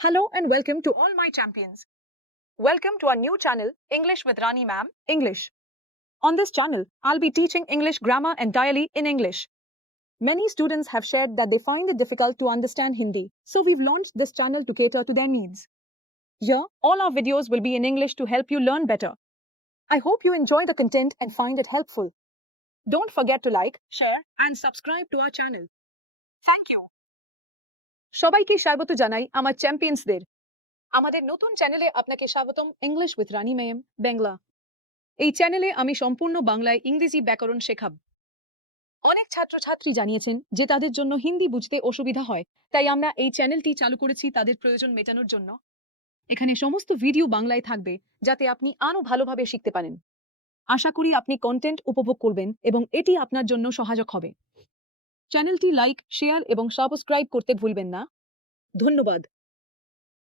Hello and welcome to all my champions. Welcome to our new channel, English with Rani Ma'am, English. On this channel, I'll be teaching English grammar entirely in English. Many students have shared that they find it difficult to understand Hindi, so we've launched this channel to cater to their needs. Here, all our videos will be in English to help you learn better. I hope you enjoy the content and find it helpful. Don't forget to like, share, and subscribe to our channel. Thank you. সবাইকে স্বাগত জানাই আমার চ্যাম্পিয়ন্সদের। আমাদের নতুন চ্যানেলে আপনাকে স্বাগতম English with Rani ma'am Bangla. এই চ্যানেলে আমি সম্পূর্ণ বাংলায় ইংরেজি ব্যাকরণ শেখাব। অনেক ছাত্রছাত্রী জানিয়েছেন যে তাদের জন্য হিন্দি বুঝতে অসুবিধা হয়, তাই আমরা এই চ্যানেলটি চালু করেছি তাদের প্রয়োজন মেটানোর জন্য। এখানে সমস্ত ভিডিও বাংলায় থাকবে যাতে আপনি আরও ভালোভাবে শিখতে পারেন। আশা করি আপনি কন্টেন্ট উপভোগ করবেন এবং এটি আপনার জন্য সহায়ক হবে। চ্যানেলটি লাইক, শেয়ার এবং সাবস্ক্রাইব করতে ভুলবেন না। ধন্যবাদ।